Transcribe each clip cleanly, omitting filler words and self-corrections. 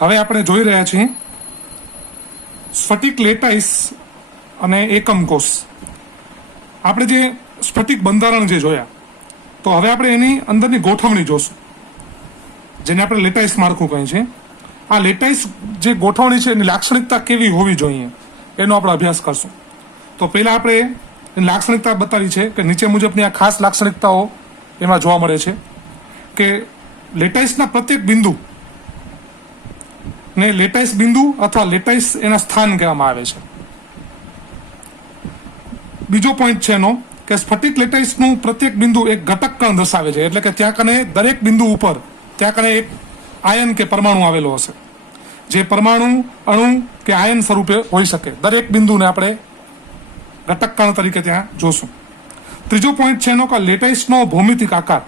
હવે આપણે જોઈ રહ્યા છીએ સ્ફટિક લેટાઈસ અને એકમ કોષ. આપણે જે સ્ફટિક બંધારણ જે જોયા, તો હવે આપણે એની અંદરની ગોઠવણી જોશું, જેને આપણે લેટાઈસ માળખું કહીએ છીએ. આ લેટાઈસ જે ગોઠવણી છે એની લાક્ષણિકતા કેવી હોવી જોઈએ એનો આપણે અભ્યાસ કરશું. તો પહેલા આપણે એની લાક્ષણિકતા બતાવી છે કે નીચે મુજબની આ ખાસ લાક્ષણિકતાઓ એમાં જોવા મળે છે કે લેટાઈસના પ્રત્યેક બિંદુ ને લેટાઈસ બિંદુ અથવા લેટાઈસ એના સ્થાન કહેવામાં આવે છે. બીજો પોઈન્ટ છે એનો કે સ્ફટિક લેટાઈસનું પ્રત્યેક બિંદુ એક ઘટક કણ દર્શાવે છે, એટલે કે ત્યાં કને દરેક બિંદુ ઉપર ત્યાં કને એક આયન કે પરમાણુ આવેલો હશે, જે પરમાણુ, અણુ કે આયન સ્વરૂપે હોઈ શકે. દરેક બિંદુને આપણે ઘટક કણ તરીકે ત્યાં જોશું. ત્રીજો પોઈન્ટ છે એનો કે લેટાઈસનો ભૌમિતિક આકાર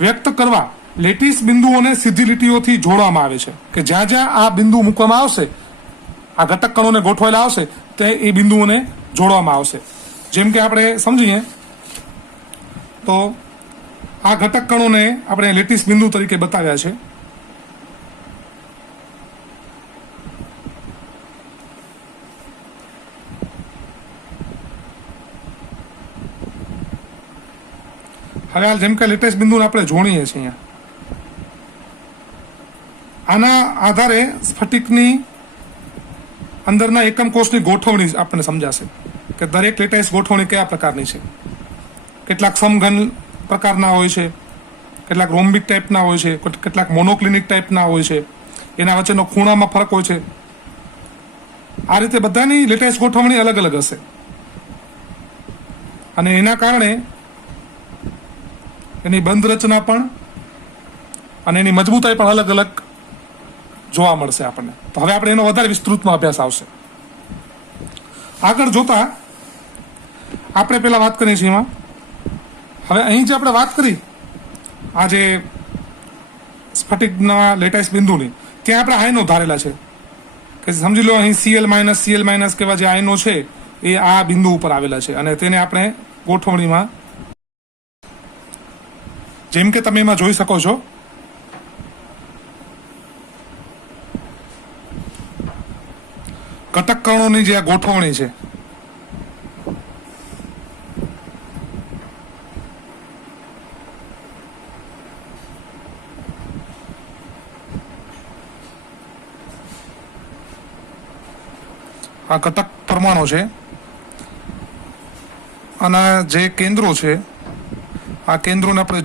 વ્યક્ત કરવા લેટિસ બિંદુઓને સીધી લીટીઓથી જોડવામાં આવે છે, કે જ્યાં જ્યાં આ બિંદુ મૂકવામાં આવશે, આ ઘટક કણોને ગોઠવાયેલા આવશે, તે એ બિંદુઓને જોડવામાં આવશે. જેમ કે આપણે સમજીએ તો આ ઘટક કણોને આપણે લેટિસ બિંદુ તરીકે બતાવ્યા છે. હવે હાલ જેમ કે લેટેસ્ટ બિંદુને આપણે જોડીએ છીએ, આના આધારે સ્ફટિકની અંદરના એકમ કોષની ગોઠવણી આપણને સમજાશે કે દરેક લેટાઈસ ગોઠવણી કયા પ્રકારની છે. કેટલાક સમઘન પ્રકારના હોય છે, કેટલાક રોમ્બિક ટાઈપના હોય છે, કેટલાક મોનોક્લિનિક ટાઈપના હોય છે, એના વચ્ચેનો ખૂણામાં ફરક હોય છે. આ રીતે બધાની લેટાઈસ ગોઠવણી અલગ અલગ હશે અને એના કારણે એની બંધ રચના પણ અને એની મજબૂતાઈ પણ અલગ અલગ જોવા મળશે આપણને. તો હવે આપણે એનો વધારે વિસ્તૃતમાં અભ્યાસ આવશે. આગળ જોતા આપણે પહેલા વાત કરીએ છીએ એમાં. હવે અહીં જે આપણે વાત કરી આ જે સ્ફટિકના લેટાઈસ બિંદુની, ત્યાં આપણે આયનો ધારેલા છે કે સમજી લો અહીં Cl- કેવા જે આયનો છે એ આ બિંદુ ઉપર આવેલા છે અને તેને આપણે ગોઠવણીમાં જેમ કે તમે એમાં જોઈ શકો છો ઘટક કણોની જે આ ગોઠવણી છે આ ઘટક પરમાણુ છે અને જે કેન્દ્રો છે આ કેન્દ્રોને આપણે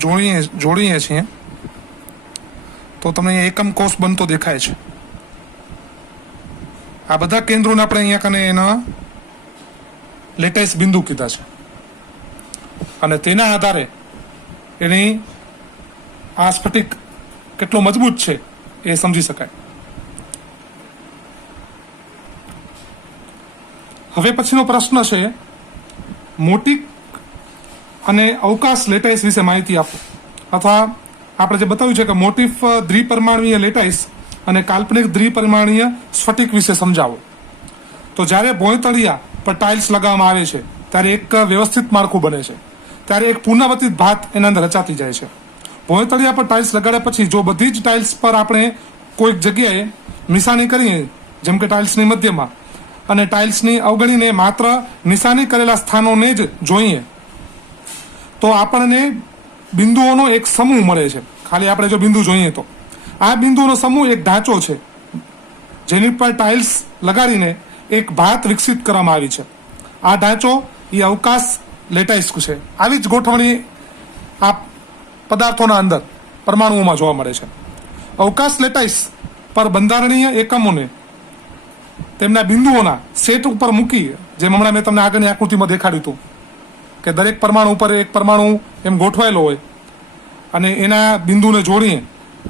જોડીએ છીએ તો તમને અહીંયા એકમ કોષ બનતો દેખાય છે. આ બધા કેન્દ્રોને આપણે અહીંયા કને એના લેટાઈસ બિંદુ કીધા છે અને તેના આધારે એની આ સ્ફટિક કેટલો મજબૂત છે એ સમજી શકાય. હવે પછીનો પ્રશ્ન છે મોટી અને અવકાશ લેટાઈસ વિશે માહિતી આપો, અથવા આપણે જે બતાવ્યું છે કે મોટિફ દ્વિપરિમાણીય લેટાઈસ અને કાલ્પનિક દ્વિપરિમાણીય સ્ફટિક વિશે સમજાવો. તો જ્યારે ભોંયતળિયા પર ટાઇલ્સ લગાવવામાં આવે છે ત્યારે એક વ્યવસ્થિત માળખું બને છે, ત્યારે એક પુનરાવર્તિત ભાત એના અંદર રચાતી જાય છે. ભોંયતળિયા પર ટાઇલ્સ લગાડ્યા પછી જો બધી જ ટાઇલ્સ પર આપણે કોઈક જગ્યાએ નિશાની કરીએ, જેમ કે ટાઇલ્સની મધ્યમાં, અને ટાઇલ્સની અવગણીને માત્ર નિશાની કરેલા સ્થાનોને જ જોઈએ તો આપણને બિંદુઓનો એક સમૂહ મળે છે. ખાલી આપણે જો બિંદુ જોઈએ તો આ બિંદુઓનો સમૂહ એક ઢાંચો છે જેની પર ટાઇલ્સ લગાડીને એક ભાત વિકસિત કરવામાં આવી છે. આ ઢાંચો એ અવકાશ લેટાઈસ છે. આવી જ ગોઠવણી આ પદાર્થોના અંદર પરમાણુઓમાં જોવા મળે છે. અવકાશ લેટાઈસ પર બંધારણીય એકમોને તેમના બિંદુઓના સેટ ઉપર મૂકી, જેમ હમણાં મેં તમને આગળની આકૃતિમાં દેખાડ્યું હતું કે દરેક પરમાણુ ઉપર એક પરમાણુ એમ ગોઠવાયેલો હોય અને એના બિંદુને જોડીએ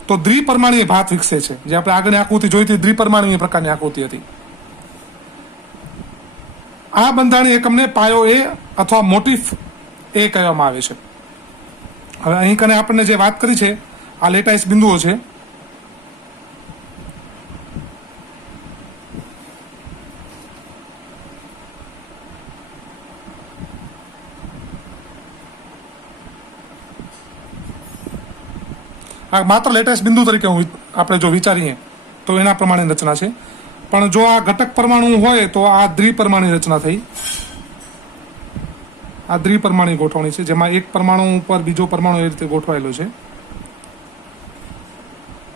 તો દ્વિપરિમાણીય ભાત વિકસે છે. જે આપણે આગળની આકૃતિ જોઈ હતી દ્વિપરિમાણીય પ્રકારની આકૃતિ હતી. આ બંધારણીય એકમને પાયો એ અથવા મોટિફ એ કહેવામાં આવે છે. હવે અહીં કને આપણને જે વાત કરી છે આ લેટાઈસ બિંદુઓ છે. આ માત્ર લેટેસ્ટ બિંદુ તરીકે હું આપણે જો વિચારીએ તો એના પ્રમાણે રચના છે. પણ જો આ ઘટક પરમાણુ હોય તો આ દ્વિપરમાણુ રચના થઈ. આ દ્વિપરમાણુ ગોઠવણી છે, જેમાં એક પરમાણુ ઉપર બીજો પરમાણુ એ રીતે ગોઠવાયેલો છે.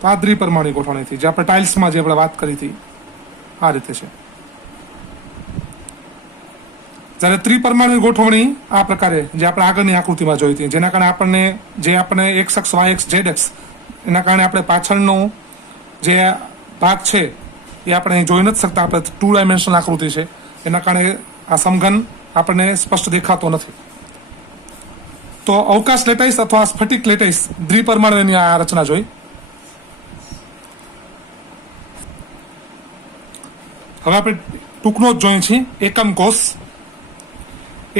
તો આ દ્વિપરમાણુ ગોઠવણી થઈ, જે આપણે ટાઇલ્સમાં જે આપણે વાત કરી હતી આ રીતે છે. જ્યારે ત્રિપરમાણુ ગોઠવણી આ પ્રકારે જે આપણે આગળની આકૃતિમાં જોઈ હતી, જેના કારણે આપણે એક્સ અક્ષ વાય અક્ષ ઝેડ અક્ષ, એના કારણે આપણે પાછળનો જે ભાગ છે એ આપણે અહીં જોઈ નથી શકતા. આપણે 2 ડાયમેન્શનલ આકૃતિ છે, એના કારણે આ સમઘન આપણને સ્પષ્ટ દેખાતો નથી. તો અવકાશ લેટાઈસ અથવા સ્ફટિક લેટાઈસ દ્વિપરમાણુની આ રચના જોઈ. હવે આપણે ટૂંકનો જ જોઈએ છીએ એકમ કોષ.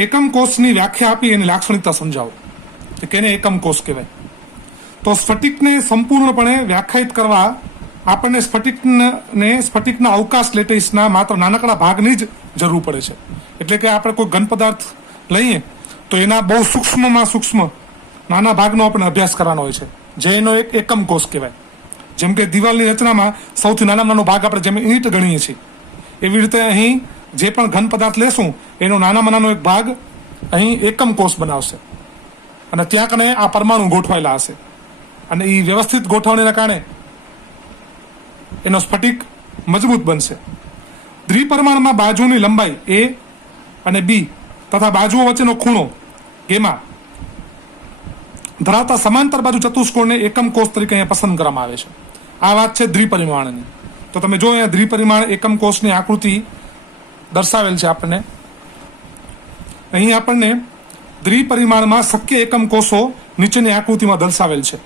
એકમ કોષની વ્યાખ્યા આપી એની લાક્ષણિકતા સમજાવો કે કેને એકમ કોષ કહેવાય. તો સ્ફટિકને સંપૂર્ણપણે વ્યાખ્યાયિત કરવા આપણને સ્ફટિકના અવકાશ લેટાઈસના માત્ર નાનકડા ભાગની જ જરૂર પડે છે. એટલે કે આપણે કોઈ ઘન પદાર્થ લઈએ તો એના બહુ સૂક્ષ્મમાં સૂક્ષ્મ નાના ભાગનો આપણે અભ્યાસ કરવાનો હોય છે, જે એનો એક એકમ કોષ કહેવાય. જેમ કે દિવાલની રચનામાં સૌથી નાનો ભાગ આપણે જેમ ઈંટ ગણીએ છીએ, એવી રીતે અહીં જે પણ ઘન પદાર્થ લેશું એનો નાનો એક ભાગ અહીં એકમ કોષ બનાવશે અને ત્યાં કને આ પરમાણુ ગોઠવાયેલા હશે અને એ વ્યવસ્થિત ગોઠવણીના કારણે એનો સ્ફટિક મજબૂત બનશે. દ્વિપરમાણુમાં બાજુની લંબાઈ a અને b તથા બાજુઓ વચ્ચેનો ખૂણો ગેમા ધરાવતા સમાંતર બાજુ ચતુષ્કોણને એકમ કોષ તરીકે અહીંયા પસંદ કરવામાં આવે છે. આ વાત છે દ્વિપરિમાણની. તો તમે જો અહીંયા દ્વિપરિમાણ એકમ કોષની આકૃતિ દર્શાવેલ છે. આપણને અહીં આપણને દ્વિપરિમાણમાં શક્ય એકમ કોષો નીચેની આકૃતિમાં દર્શાવેલ છે,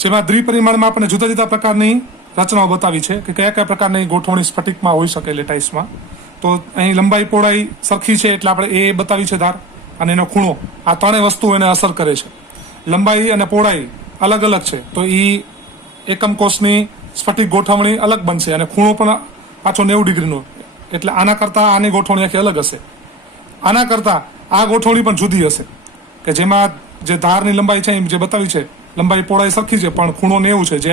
જેમાં દ્વિપરિમાણમાં આપણને જુદા જુદા પ્રકારની રચનાઓ બતાવી છે કે કયા કયા પ્રકારની ગોઠવણી સ્ફટિકમાં હોઈ શકે લેટાઈસમાં. તો અહીં લંબાઈ પહોળાઈ સરખી છે એટલે આપણે એ બતાવી છે ધાર, અને એનો ખૂણો, આ ત્રણેય વસ્તુ એને અસર કરે છે. લંબાઈ અને પહોળાઈ અલગ અલગ છે તો એ એકમ કોષની સ્ફટિક ગોઠવણી અલગ બનશે અને ખૂણો પણ પાછો 90 ડિગ્રીનો, એટલે આના કરતાં આની ગોઠવણી આખી અલગ હશે. આના કરતાં આ ગોઠવણી પણ જુદી હશે કે જેમાં જે ધારની લંબાઈ છે જે બતાવી છે લંબાઈ પહોળાઈ સરખી છે પણ ખૂણો 90 છે. જે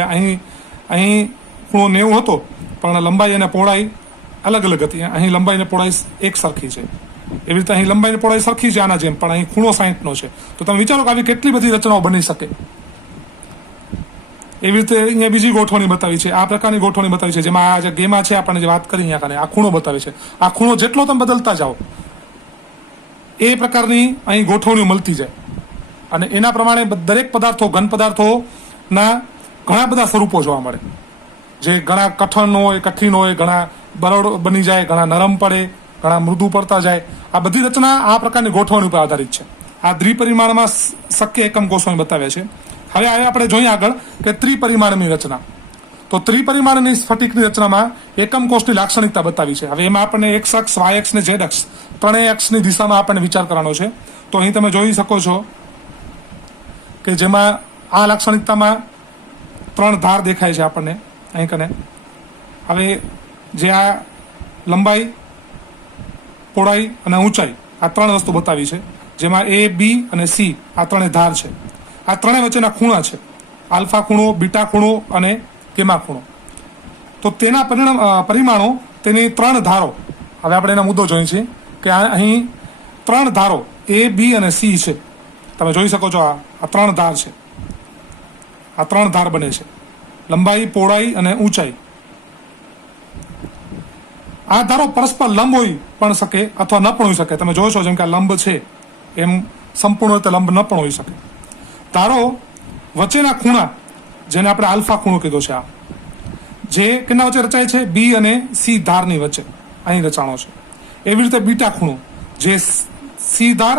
અહીં ખૂણો 90 હતો પણ લંબાઈ અને પહોળાઈ અલગ અલગ હતી. અહીં લંબાઈ અને પહોળાઈ એક સરખી છે. એવી રીતે અહીં લંબાઈ અને પહોળાઈ સરખી છે આના જેમ, પણ અહીં ખૂણો 60નો છે. તો તમે વિચારો કે આવી કેટલી બધી રચનાઓ બની શકે. એવી રીતે અહીંયા બીજી ગોઠવણી બતાવી છે, આ પ્રકારની ગોઠવણી બતાવી છે, જેમાં આ જે ગેમા છે આપણને જે વાત કરી અહીંયા કારણે આ ખૂણો બતાવે છે. આ ખૂણો જેટલો તમે બદલતા જાઓ એ પ્રકારની અહીં ગોઠવણીઓ મળતી જાય અને એના પ્રમાણે દરેક પદાર્થો ઘન પદાર્થોના ઘણા બધા સ્વરૂપો જોવા મળે, જે ઘણા કઠિન હોય, ઘણા બરડ બની જાય, ઘણા નરમ પડે, ઘણા મૃદુ પડતા જાય. આ બધી રચના આ પ્રકારની ગોઠવણી ઉપર આધારિત છે. આ દ્વિપરિમાણમાં શક્ય એકમ કોષો બતાવ્યા છે. હવે આપણે જોઈએ આગળ કે ત્રિપરિમાણની રચના. તો ત્રિપરિમાણની સ્ફટિકની રચનામાં એકમ કોષની લાક્ષણિકતા બતાવી છે. હવે એમાં આપણને એક્સ અક્ષ વાય અક્ષ ને ઝેડ અક્ષ ત્રણેય અક્ષની દિશામાં આપણને વિચાર કરવાનો છે. તો અહીં તમે જોઈ શકો છો કે જેમાં આ લાક્ષણિકતામાં 3 ધાર દેખાય છે આપણને અહીં કને. હવે જે આ લંબાઈ, પહોળાઈ અને ઊંચાઈ આ 3 વસ્તુ બતાવી છે, જેમાં a, b અને c આ 3 ધાર છે. આ 3 વચ્ચેના ખૂણા છે, આલ્ફા ખૂણો, બીટા ખૂણો અને ગેમા ખૂણો. તો તેના પરિમાણો, તેની 3 ધારો. હવે આપણે એના મુદ્દો જોઈએ છીએ કે અહીં 3 ધારો a, b અને c છે. તમે જોઈ શકો છો આ 3 ધાર છે. આ 3 ધાર બને છે, લંબાઈ, પહોળાઈ અને ઊંચાઈ. આ ધારો પરસ્પર લંબ હોઈ પણ શકે અથવા ન પણ હોઈ શકે. તમે જોશો જેમ કે આ લંબ છે એમ સંપૂર્ણ રીતે લંબ ન પણ હોઈ શકે. ધારો વચ્ચેના ખૂણા, જેને આપણે આલ્ફા ખૂણો કીધો છે, આ જે કેના વચ્ચે રચાય છે? બી અને સી ધારની વચ્ચે અહીં રચાણો છે. એવી રીતે બીટા ખૂણો જે સી ધાર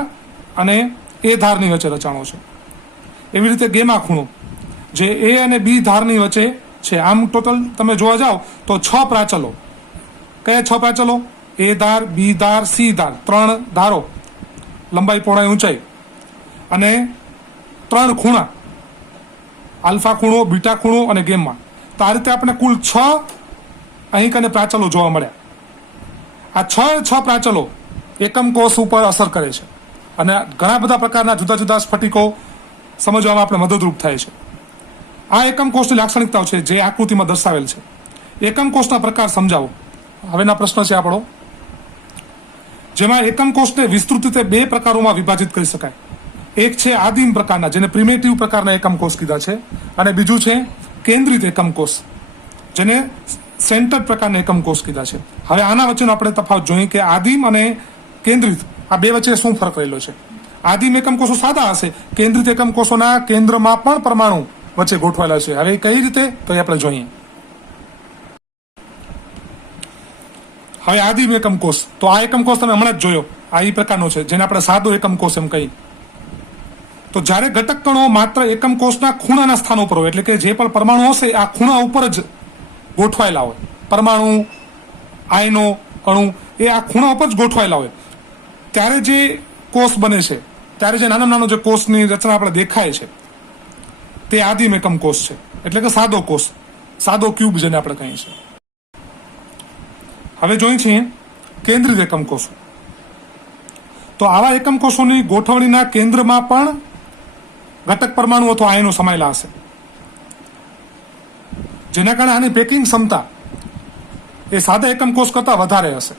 અને એ ધારની વચ્ચે રચાણો છે. એવી રીતે ગેમા ખૂણો જે એ અને બી ધારની વચ્ચે છે. આમ ટોટલ તમે જોવા જાઓ તો 6 પ્રાચલો. કયા 6 પ્રાચલો? એ ધાર, બી ધાર, સી ધાર, 3 ધારો, લંબાઈ, પહોળાઈ, ઊંચાઈ અને 3 ખૂણા, આલ્ફા ખૂણો, બીટા ખૂણો અને ગેમા. તો આ રીતે આપણે કુલ 6 અહીં કને પ્રાચલો જોવા મળ્યા. આ 6 પ્રાચલો એકમ કોષ ઉપર અસર કરે છે અને ઘણા બધા પ્રકારના જુદા જુદા સ્ફટિકો સમજવામાં આપણે મદદરૂપ થાય છે. આ એકમ કોષની લાક્ષણિકતાઓ છે જે આકૃતિમાં દર્શાવેલ છે. એકમ કોષના પ્રકાર સમજાવો. હવેના પ્રશ્ન છે આપણો, જેમાં એકમ કોષને વિસ્તૃત રીતે બે પ્રકારોમાં વિભાજિત કરી શકાય. એક છે આદિમ પ્રકારના, જેને પ્રિમેટિવ પ્રકારના એકમ કોષ કીધા છે, અને બીજું છે કેન્દ્રિત એકમ કોષ, જેને સેન્ટર્ડ પ્રકારના એકમ કોષ કીધા છે. હવે આના વચ્ચેનો આપણે તફાવત જોઈએ કે આદિમ અને કેન્દ્રિત આ બે વચ્ચે શું ફરક રહેલો છે. આદિમ એકમ કોષો સાદા હશે, કેન્દ્રિત એકમ કોષોના કેન્દ્રમાં પણ પરમાણુ વચ્ચે ગોઠવાયેલા છે. હવે કઈ રીતે તો એ આપણે જોઈએ. હવે આદિમ એકમ કોષ, તો આ એકમ કોષ તમે હમણાં જ જોયો, આ એ પ્રકારનો છે જેને આપણે સાદો એકમ કોષ એમ કહીએ. તો જ્યારે ઘટક કણો માત્ર એકમ કોષના ખૂણાના સ્થાનો પર હોય, એટલે કે જે પણ પરમાણુ હશે આ ખૂણા ઉપર જ ગોઠવાયેલા હોય, પરમાણુ, આયનો, અણુ એ આ ખૂણા ઉપર જ ગોઠવાયેલા હોય, ત્યારે જે કોષ બને છે, ત્યારે જે નાનો જે કોષની રચના આપણે દેખાય છે તે આદિમ એકમ કોષ છે, એટલે કે સાદો કોષ, સાદો ક્યુબ જેને આપણે કહીએ છીએ. હવે જોઈએ છીએ કેન્દ્રિત એકમ કોષો. તો આવા એકમ કોષોની ગોઠવણીના કેન્દ્રમાં પણ ઘટક પરમાણુ અથવા આયનો સમાયેલા હશે, જેના કારણે આની પેકિંગ ક્ષમતા એ સાદા એકમ કોષ કરતા વધારે હશે.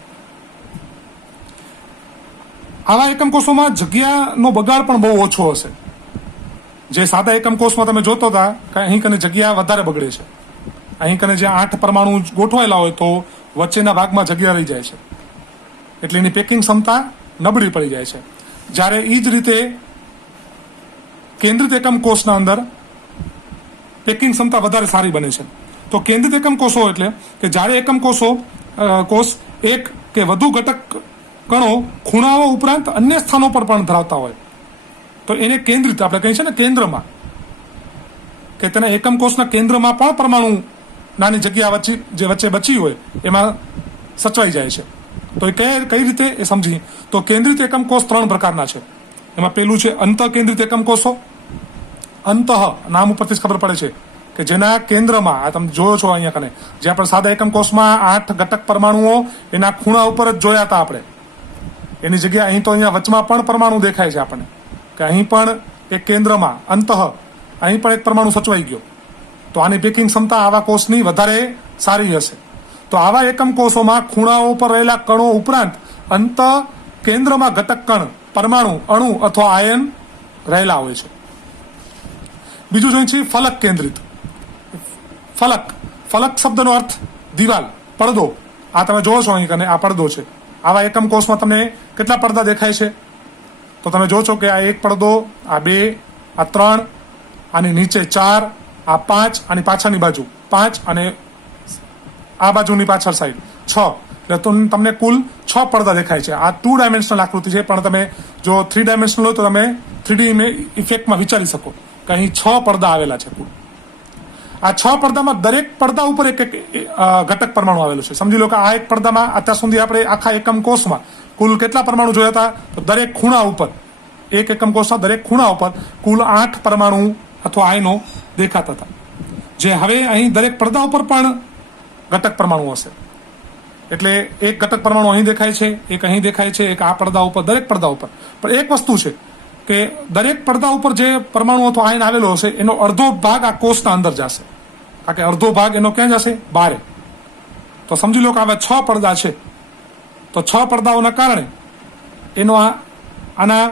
આવા એકમ કોષોમાં જગ્યાનો બગાડ પણ બહુ ઓછો હશે. જે સાદા એકમ કોષમાં તમે જોતો હતા કે અહીં કને જગ્યા વધારે બગડે છે, અહીં કને જે 8 પરમાણુ ગોઠવાયેલા હોય તો વચ્ચેના ભાગમાં જગ્યા રહી જાય છે, એટલે એની પેકિંગ ક્ષમતા નબળી પડી જાય છે. જ્યારે એ જ રીતે કેન્દ્રિત એકમ કોષના અંદર પેકિંગ ક્ષમતા વધારે સારી બને છે. તો કેન્દ્રિત એકમ કોષો એટલે કે જ્યારે એકમ કોષ એક કે વધુ ઘટક કણો ખૂણાઓ ઉપરાંત અન્ય સ્થાનો પર પણ ધરાવતા હોય, તો એને કેન્દ્રિત આપણે કહીએ છીએ ને કેન્દ્રમાં, કે તેના એકમ કોષના કેન્દ્રમાં પણ પરમાણુ નાની જગ્યા વચ્ચે બચી હોય એમાં સચવાઈ જાય છે. તો એ કઈ રીતે એ સમજીએ. તો કેન્દ્રિત એકમ કોષ 3 પ્રકારના છે. એમાં પેલું છે અંતઃકેન્દ્રિત એકમ કોષો. અંતઃ નામ ઉપરથી જ ખબર પડે છે કે જેના કેન્દ્રમાં, આ તમે જોયો છો અહીંયા કને, જે આપણે સાદા એકમ કોષમાં 8 ઘટક પરમાણુઓ એના ખૂણા ઉપર જ જોયા હતા આપણે, એની જગ્યાએ અહીં તો અહીંયા વચમાં પણ પરમાણુ દેખાય છે આપણને, કે અહીં પણ એક કેન્દ્રમાં અંતઃ અહીં પણ એક પરમાણુ સચવાઈ ગયો. તો આની પેકિંગ ક્ષમતા આવા કોષની વધારે સારી હશે. તો આવા એકમ કોષોમાં ખૂણાઓ પર રહેલા કણો ઉપરાંત અંત કેન્દ્રમાં ઘટક કણ, પરમાણુ, અણુ અથવા આયન રહેલા હોય છે. બીજું જોઈએ છે ફલક કેન્દ્રિત. ફલક શબ્દનો અર્થ દિવાલ, પડદો. આ તમે જોવો છો અહીં કને આ પડદો છે. આવા એકમ કોષમાં તમને કેટલા પડદા દેખાય છે? તો તમે જો છો કે આ 1 પડદો, આ 2, આ 3, આની નીચે 4, આ 5, આની પાછળની બાજુ 5, અને આ બાજુની પાછળ સાઈડ 6. એટલે તમને કુલ 6 પડદા દેખાય છે. આ 2 ડાયમેન્શનલ આકૃતિ છે, પણ તમે જો 3 ડાયમેન્શનલ હોય તો તમે 3D ઇફેક્ટમાં વિચારી શકો કે અહીં 6 પડદા આવેલા છે કુલ. આ 6 પડદામાં દરેક પડદા ઉપર એક ઘટક પરમાણુ આવેલું છે. સમજી લો કે આ એક પડદામાં અત્યાર સુધી આપણે આખા એકમ કોષમાં કુલ કેટલા પરમાણુ જોયા હતા? તો દરેક ખૂણા ઉપર, એક એકમ કોષના દરેક ખૂણા ઉપર કુલ 8 પરમાણુ અથવા આયનો દેખાતા હતા. જે હવે અહીં દરેક પડદા ઉપર પણ ઘટક પરમાણુ હશે. એટલે એક ઘટક પરમાણુ અહીં દેખાય છે, એક અહીં દેખાય છે, એક આ પડદા ઉપર, દરેક પડદા ઉપર. પણ એક વસ્તુ છે કે દરેક પડદા ઉપર જે પરમાણુ અથવા આયન આવેલો હશે એનો અડધો ભાગ આ કોષના અંદર જશે, કારણ કે અડધો ભાગ એનો ક્યાં જશે? બારે. તો સમજી લો કે હવે 6 પડદા છે, તો 6 પડદાઓના કારણે એનો આના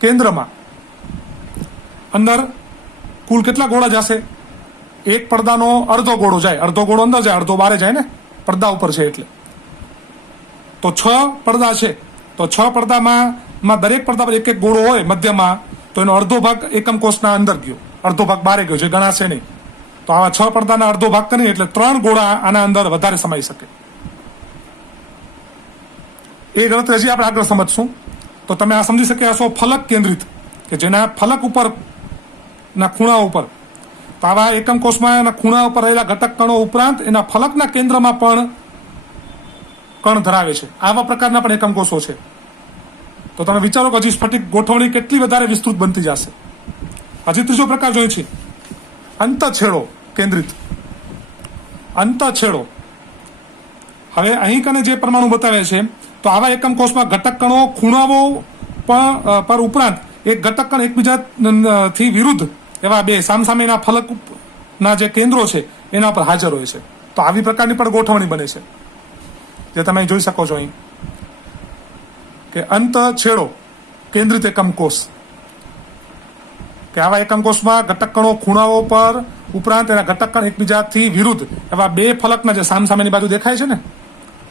કેન્દ્રમાં અંદર કુલ કેટલા ગોળા જશે? એક પડદાનો અડધો ગોળો જાય, અડધો ગોળો અંદર જાય, અડધો બારે જાય ને, પડદા ઉપર છે એટલે. તો 6 પડદા છે, તો 6 પડદામાં દરેક પડદા પર એક એક ગોળો હોય મધ્યમાં, તો એનો અડધો ભાગ એકમ કોષના અંદર ગયો, અડધો ભાગ બારે ગયો, જે ગણાશે નહીં. તો આવા 6 પડદાના અડધો ભાગ કરીએ એટલે 3 ગોળા આના અંદર વધારે સમાઈ શકે. એ ગણતરી હજી આપણે આગળ સમજશું. તો તમે આ સમજી શક્યા હશો ફલક કેન્દ્રિત, કે જેના ફલક ઉપર ના ખૂણા ઉપર, તો આવા એકમ કોષમાં એના ખૂણા ઉપર રહેલા ઘટક કણો ઉપરાંત એના ફલકના કેન્દ્રમાં પણ કણ ધરાવે છે. આવા પ્રકારના પણ એકમ કોષો છે. તો તમે વિચારો કે હજી સ્ફટિક ગોઠવણી કેટલી વધારે વિસ્તૃત બનતી જશે. હજી ત્રીજો પ્રકાર જોઈએ છે અંતઃછેડો કેન્દ્રિત. અંતઃછેડો, હવે અહીં કને જે પરમાણુ બતાવે છે, તો આવા એકમ કોષમાં ઘટક કણો ખૂણાઓ પર ઉપરાંત એક ઘટક કણ એકબીજાથી વિરુદ્ધ એવા બે સામસામેના ફલક ના જે કેન્દ્રો છે એના પર હાજર હોય છે. તો આવી પ્રકારની પણ ગોઠવણી બને છે, જે તમે જોઈ શકો છો અહીં કે અંત છેડો કેન્દ્રિત એકમ કોષ, કે આવા એકમ કોષમાં ઘટક કણો ખૂણાઓ પર ઉપરાંત એના ઘટક કણ એકબીજાથી વિરુદ્ધ એવા બે ફલકના જે સામસામેની બાજુ દેખાય છે ને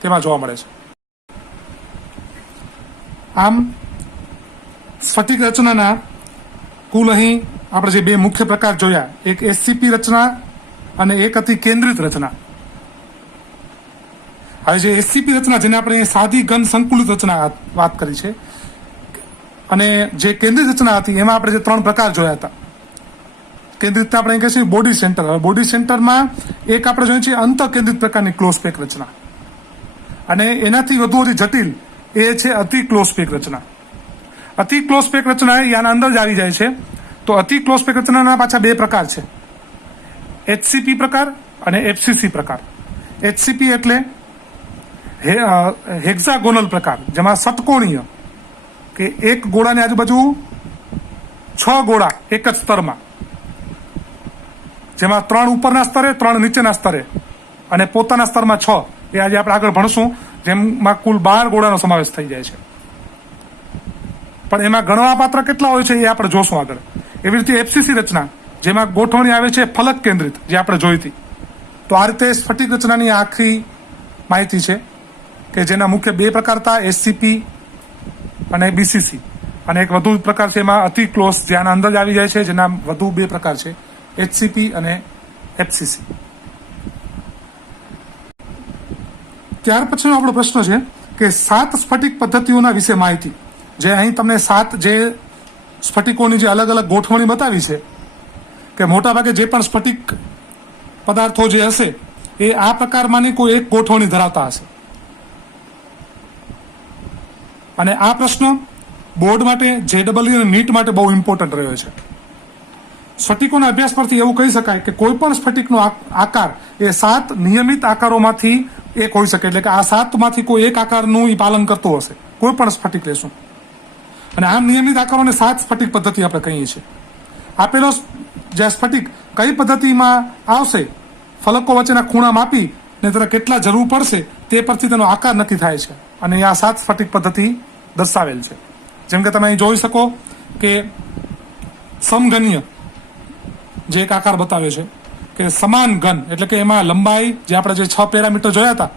તેમાં જોવા મળે છે. આમ સ્ફટિક રચનાના કુલ અહીં આપણે જે બે મુખ્ય પ્રકાર જોયા, એક એસસીપી રચના અને એક હતી કેન્દ્રિત રચના. હવે જે એસસીપી રચના, જેને આપણે સાદી ઘન સંકુલિત રચના વાત કરી છે, અને જે કેન્દ્રિત રચના હતી એમાં આપણે જે 3 પ્રકાર જોયા હતા. કેન્દ્રિત આપણે કહીએ છીએ બોડી સેન્ટર. હવે બોડી સેન્ટરમાં એક આપણે જોઈએ છીએ અંતઃ કેન્દ્રિત પ્રકારની ક્લોઝ પેક રચના, અને એનાથી વધુ જટિલ એ છે અતિ ક્લોઝ પેક રચના. અતિ ક્લોઝ પેક રચના એ આના અંદર જ આવી જાય છે. તો અતિ ક્લોઝ પેક રચનાના પાછા 2 પ્રકાર છે, એચસીપી પ્રકાર અને એફસીસી પ્રકાર. એચસીપી એટલે હેક્ઝાગોનલ પ્રકાર, જેમાં ષટકોણીય, કે એક ગોળાની આજુબાજુ 6 ગોળા એક જ સ્તરમાં, જેમાં 3 ઉપરના સ્તરે, 3 નીચેના સ્તરે અને પોતાના સ્તરમાં 6. એ આજે આપણે આગળ ભણશું, જેમાં કુલ 12 ગોળાનો સમાવેશ થઈ જાય છે. પણ એમાં ગણવા પાત્ર કેટલા હોય છે એ આપણે જોશું આગળ. એવી રીતે એફસીસી રચના, જેમાં ગોઠવણી આવે છે ફલક કેન્દ્રિત, જે આપણે જોઈ હતી. તો આ રીતે સ્ફટિક રચનાની આખી માહિતી છે, કે જેના મુખ્ય 2 પ્રકાર હતા, એસસીપી અને બીસીસી, અને એક વધુ પ્રકાર છે એમાં અતિ ક્લોઝ, જે આના અંદર જ આવી જાય છે, જેના વધુ 2 પ્રકાર છે, એચસીપી અને એફસીસી. ત્યાર પછીનો આપણો પ્રશ્ન છે કે 7 સ્ફટિક પદ્ધતિઓના વિશે માહિતી. જે અહીં તમને 7 જે સ્ફટિકોની જે અલગ અલગ ગોઠવણી બતાવી છે, કે મોટાભાગે જે પણ સ્ફટિક પદાર્થો જે હશે એ આ પ્રકારમાંની કોઈ એક ગોઠવણી ધરાવતા હશે. અને આ પ્રશ્ન બોર્ડ માટે, જેડબલ્યુ અને નીટ માટે બહુ ઇમ્પોર્ટન્ટ રહ્યો છે. સ્ફટિકોના અભ્યાસ પરથી એવું કહી શકાય કે કોઈ પણ સ્ફટિકનો આકાર એ 7 નિયમિત આકારોમાંથી એક હોઈ શકે. એટલે કે આ 7 માંથી કોઈ એક આકારનું પાલન કરતું હશે, કોઈ પણ સ્ફટિક લેશું. અને આમ નિયમિત આકારોને 7 સ્ફટિક પદ્ધતિ આપણે કહીએ છીએ. આપેલો જે સ્ફટિક કઈ પદ્ધતિમાં આવશે, ફલકો વચ્ચેના ખૂણા માપી ને તેને કેટલા જરૂર પડશે તે પરથી તેનો આકાર નક્કી થાય છે, અને આ 7 સ્ફટિક પદ્ધતિ દર્શાવેલ છે. જેમ કે તમે અહીં જોઈ શકો કે સમઘનીય જે એક આકાર બતાવ્યો છે, કે સમાન ઘન, એટલે કે એમાં લંબાઈ, જે આપણે જે 6 પેરામીટર જોયા હતા,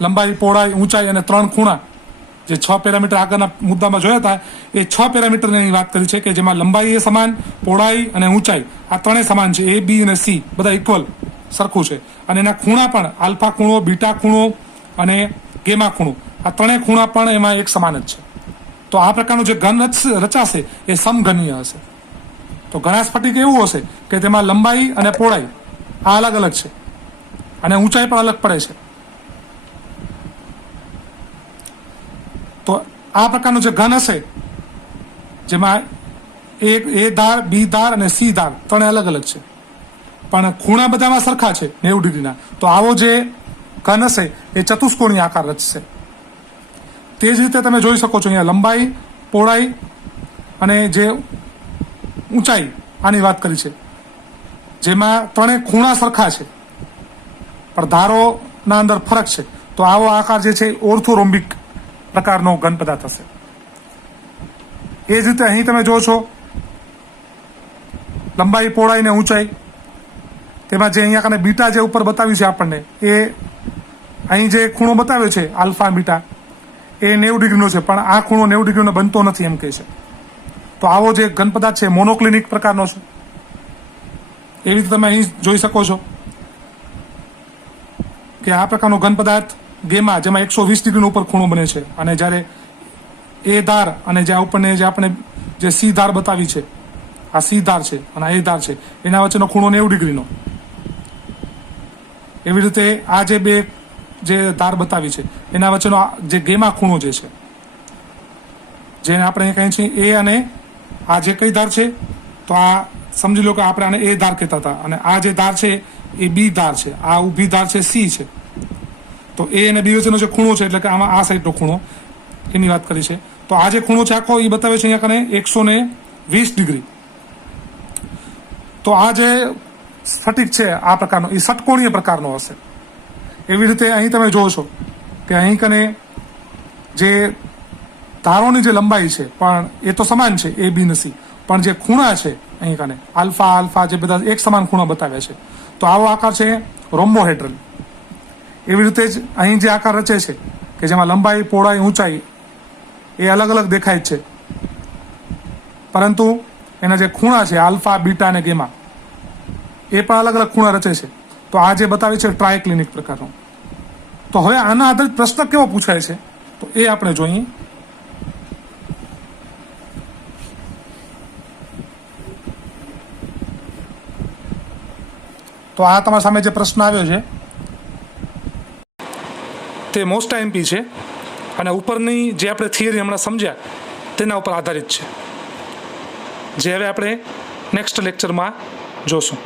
લંબાઈ, પહોળાઈ, ઊંચાઈ અને 3 ખૂણા, જે 6 પેરામીટર આગળના મુદ્દામાં જોયા હતા, એ 6 પેરામીટરની વાત કરી છે, કે જેમાં લંબાઈ એ સમાન, પહોળાઈ અને ઊંચાઈ આ 3 સમાન છે. એ, બી અને સી બધા ઇક્વલ, સરખું છે. અને એના ખૂણા પણ આલ્ફા ખૂણો, બીટા ખૂણો અને ગેમા ખૂણો, આ 3 ખૂણા પણ એમાં એક સમાન જ છે. તો આ પ્રકારનું જે ઘન રચાશે એ સમઘનીય હશે. તો ઘણા સ્ફટિક એવું હશે કે તેમાં લંબાઈ અને પહોળાઈ આ અલગ અલગ છે, અને ઊંચાઈ પણ અલગ પડે છે. તો આ પ્રકારનું જે ઘન હશે, જેમાં એ ધાર, બી ધાર અને સી ધાર 3 અલગ અલગ છે, પણ ખૂણા બધામાં સરખા છે 90 ડિગ્રીના. તો આવો જે ઘન હશે એ ચતુષ્કોણીય આકાર રચશે. તે જ રીતે તમે જોઈ શકો છો અહીંયા લંબાઈ, પહોળાઈ અને જે ઊંચાઈ આની વાત કરી છે, જેમાં 3 ખૂણા સરખા છે પણ ધારોના અંદર ફરક છે. તો આવો આકાર જે છે ઓર્થોરોમ્બિક પ્રકારનો ઘન પદાર્થ હશે. એ જ રીતે અહીં તમે જો છો લંબાઈ, પહોળાઈ અને ઊંચાઈ, તેમાં જે અહીંયા કને બીટા જે ઉપર બતાવ્યું છે આપણને, એ અહીં જે ખૂણો બતાવ્યો છે આલ્ફા બીટા, એ 90 ડિગ્રીનો છે, પણ આ ખૂણો 90 ડિગ્રીનો બનતો નથી એમ કહે છે. તો આવો જે ઘન પદાર્થ છે મોનોક્લિનિક પ્રકારનો છે. એવી રીતે તમે અહીં જોઈ શકો છો કે આ પ્રકારનો ઘન પદાર્થ ગેમા, જેમાં 120 ડિગ્રીનો ઉપર ખૂણો બને છે, અને જ્યારે એ ધાર અને જે ઉપરને જે આપણે જે સી ધાર બતાવી છે, આ સી ધાર છે અને આ એ ધાર છે, એના વચ્ચેનો ખૂણો 90 ડિગ્રીનો. એવી રીતે આ જે 2 જે ધાર બતાવી છે એના વચ્ચેનો જે ગેમા ખૂણો જે છે, જેને આપણે કહીએ છીએ એ, અને આ જે કઈ ધાર છે, તો આ સમજી લો કે આપણે આને એ ધાર કહેતા હતા, અને આ જે ધાર છે એ બી ધાર છે, આ ઊભી ધાર છે સી છે. તો એ અને બી વચ્ચેનો જે ખૂણો છે, એટલે કે આમાં આ સાઈડનો ખૂણો, એની વાત કરી છે. તો આ જે ખૂણો છે આખો એ બતાવે છે અહીંયા કને 120 ડિગ્રી. તો તો આ જે સ્ફટિક છે આ પ્રકારનો એ ષટકોણીય પ્રકારનો હશે. એવી રીતે અહીં તમે જોવો છો કે અહીં કને જે તારોની જે લંબાઈ છે પણ એ તો સમાન છે A, B ને C, પણ જે ખૂણા છે અહીં કને આલ્ફા જે બધા એક સમાન ખૂણા બતાવ્યા છે, તો આવો આકાર છે રોમ્બોહેડ્રલ. એવી રીતે જ અહીં જે આકાર રચે છે કે જેમાં લંબાઈ, પહોળાઈ, ઊંચાઈ એ અલગ અલગ દેખાય જ છે, પરંતુ એના જે ખૂણા છે આલ્ફા, બીટા અને ગેમા એ પણ અલગ અલગ ખૂણા રચે છે. તો આ જે બતાવે છે ટ્રાયક્લિનિક પ્રકારનો. તો હવે આના આધારિત પ્રશ્ન કેવો પૂછાય છે તો એ આપણે જોઈએ. તો આ તમારા સામે જે પ્રશ્ન આવ્યો છે તે મોસ્ટ આઈએમપી છે અને ઉપરની જે આપણે થિયરી હમણાં સમજ્યા તેના ઉપર આધારિત છે, જે હવે આપણે નેક્સ્ટ લેક્ચરમાં જોશું.